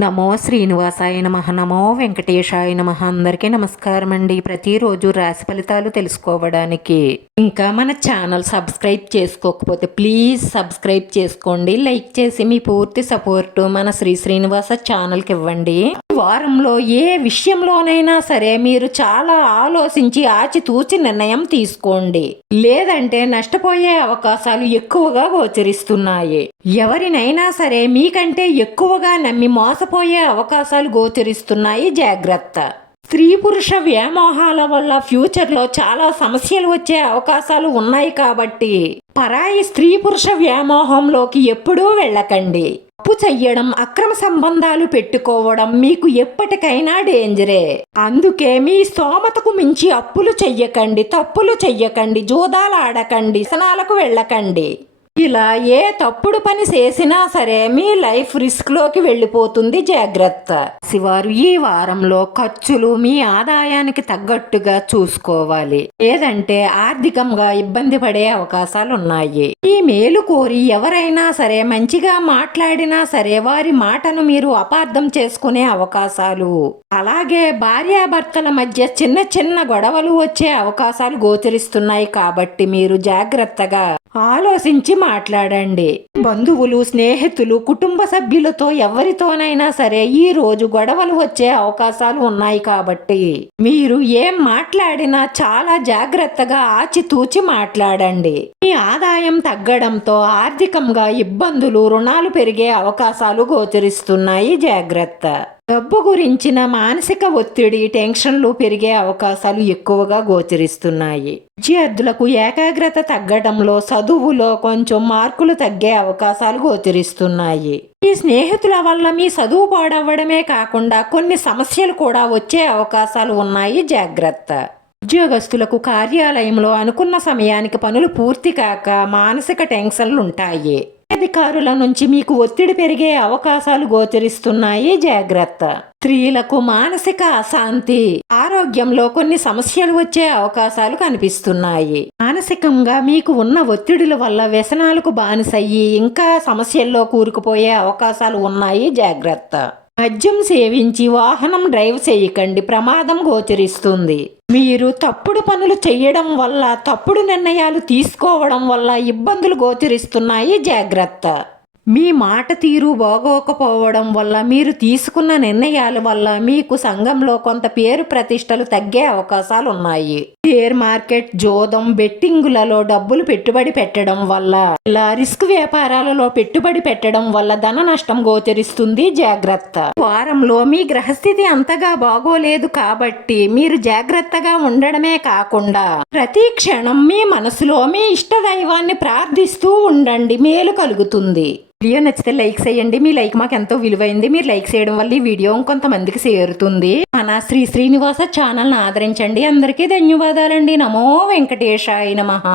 నమో శ్రీనివాసాయ నమః. నమో వెంకటేశాయ నమః. అందరికీ నమస్కారం అండి. ప్రతిరోజు రాశి ఫలితాలు తెలుసుకోవడానికి ఇంకా మన ఛానల్ సబ్స్క్రైబ్ చేసుకోకపోతే ప్లీజ్ సబ్స్క్రైబ్ చేసుకోండి. లైక్ చేసి మీ పూర్తి సపోర్ట్ మన శ్రీనివాస ఛానల్కి ఇవ్వండి. వారంలో ఏ విషయంలోనైనా సరే మీరు చాలా ఆలోచించి ఆచితూచి నిర్ణయం తీసుకోండి, లేదంటే నష్టపోయే అవకాశాలు ఎక్కువగా గోచరిస్తున్నాయి. ఎవరినైనా సరే మీకంటే ఎక్కువగా నమ్మి మోసపోయే అవకాశాలు గోచరిస్తున్నాయి, జాగ్రత్త. స్త్రీ పురుష వ్యామోహాల వల్ల ఫ్యూచర్లో చాలా సమస్యలు వచ్చే అవకాశాలు ఉన్నాయి కాబట్టి పరాయి స్త్రీ పురుష వ్యామోహంలోకి ఎప్పుడూ వెళ్ళకండి. తప్పు చెయ్యడం, అక్రమ సంబంధాలు పెట్టుకోవడం మీకు ఎప్పటికైనా డేంజరే. అందుకే మీ స్తోమతకు మించి అప్పులు చెయ్యకండి, తప్పులు చెయ్యకండి, జూదాలు ఆడకండి, వ్యసనాలకు వెళ్ళకండి. ఇలా ఏ తప్పుడు పని చేసినా సరే మీ లైఫ్ రిస్క్లోకి వెళ్ళిపోతుంది, జాగ్రత్త. శివారు ఈ వారంలో ఖర్చులు మీ ఆదాయానికి తగ్గట్టుగా చూసుకోవాలి, లేదంటే ఆర్థికంగా ఇబ్బంది పడే అవకాశాలు ఉన్నాయి. ఈ మేలు కోరి ఎవరైనా సరే మంచిగా మాట్లాడినా సరే వారి మాటను మీరు అపార్థం చేసుకునే అవకాశాలు, అలాగే భార్యాభర్తల మధ్య చిన్న చిన్న గొడవలు వచ్చే అవకాశాలు గోచరిస్తున్నాయి. కాబట్టి మీరు జాగ్రత్తగా ఆలోచించి మాట్లాడండి. బంధువులు, స్నేహితులు, కుటుంబ సభ్యులతో ఎవరితోనైనా సరే ఈ రోజు గొడవలు వచ్చే అవకాశాలు ఉన్నాయి. కాబట్టి మీరు ఏం మాట్లాడినా చాలా జాగ్రత్తగా ఆచితూచి మాట్లాడండి. మీ ఆదాయం తగ్గడంతో ఆర్థికంగా ఇబ్బందులు, రుణాలు పెరిగే అవకాశాలు గోచరిస్తున్నాయి, జాగ్రత్త. డబ్బు గురించిన మానసిక ఒత్తిడి, టెన్షన్లు పెరిగే అవకాశాలు ఎక్కువగా గోచరిస్తున్నాయి. విద్యార్థులకు ఏకాగ్రత తగ్గడంలో, చదువులో కొంచెం మార్కులు తగ్గే అవకాశాలు గోచరిస్తున్నాయి. మీ స్నేహితుల వల్ల మీ చదువు పాడవ్వడమే కాకుండా కొన్ని సమస్యలు కూడా వచ్చే అవకాశాలు ఉన్నాయి, జాగ్రత్త. ఉద్యోగస్తులకు కార్యాలయంలో అనుకున్న సమయానికి పనులు పూర్తి కాక మానసిక టెన్షన్లుంటాయి. అధికారుల నుంచి మీకు ఒత్తిడి పెరిగే అవకాశాలు గోచరిస్తున్నాయి, జాగ్రత్త. స్త్రీలకు మానసిక అశాంతి, ఆరోగ్యంలో కొన్ని సమస్యలు వచ్చే అవకాశాలు కనిపిస్తున్నాయి. మానసికంగా మీకు ఉన్న ఒత్తిడిల వల్ల వ్యసనాలకు బానిసయ్యి ఇంకా సమస్యల్లో కూరుకుపోయే అవకాశాలు ఉన్నాయి, జాగ్రత్త. మద్యం సేవించి వాహనం డ్రైవ్ చేయకండి, ప్రమాదం గోచరిస్తుంది. మీరు తప్పుడు పనులు చేయడం వల్ల, తప్పుడు నిర్ణయాలు తీసుకోవడం వల్ల ఇబ్బందులు గోచరిస్తున్నాయి, జాగ్రత్త. మీ మాట తీరు బాగోకపోవడం వల్ల, మీరు తీసుకున్న నిర్ణయాల వల్ల మీకు సంఘంలో కొంత పేరు ప్రతిష్టలు తగ్గే అవకాశాలు ఉన్నాయి. షేర్ మార్కెట్, జోదం, బెట్టింగులలో డబ్బులు పెట్టుబడి పెట్టడం వల్ల, ఇలా రిస్క్ వ్యాపారాలలో పెట్టుబడి పెట్టడం వల్ల ధన నష్టం గోచరిస్తుంది, జాగ్రత్త. వారంలో మీ గ్రహస్థితి అంతగా బాగోలేదు కాబట్టి మీరు జాగ్రత్తగా ఉండడమే కాకుండా ప్రతి క్షణం మీ మనసులో మీ ఇష్ట దైవాన్ని ప్రార్థిస్తూ ఉండండి, మేలు కలుగుతుంది. వీడియో నచ్చితే లైక్ చేయండి. మీ లైక్ మాకు ఎంతో విలువైంది. మీరు లైక్ చేయడం వల్ల ఈ వీడియో కొంతమందికి చేరుతుంది. మన శ్రీనివాస ఛానల్ని ఆదరించండి. అందరికీ ధన్యవాదాలండి. నమో వెంకటేశాయ నమః.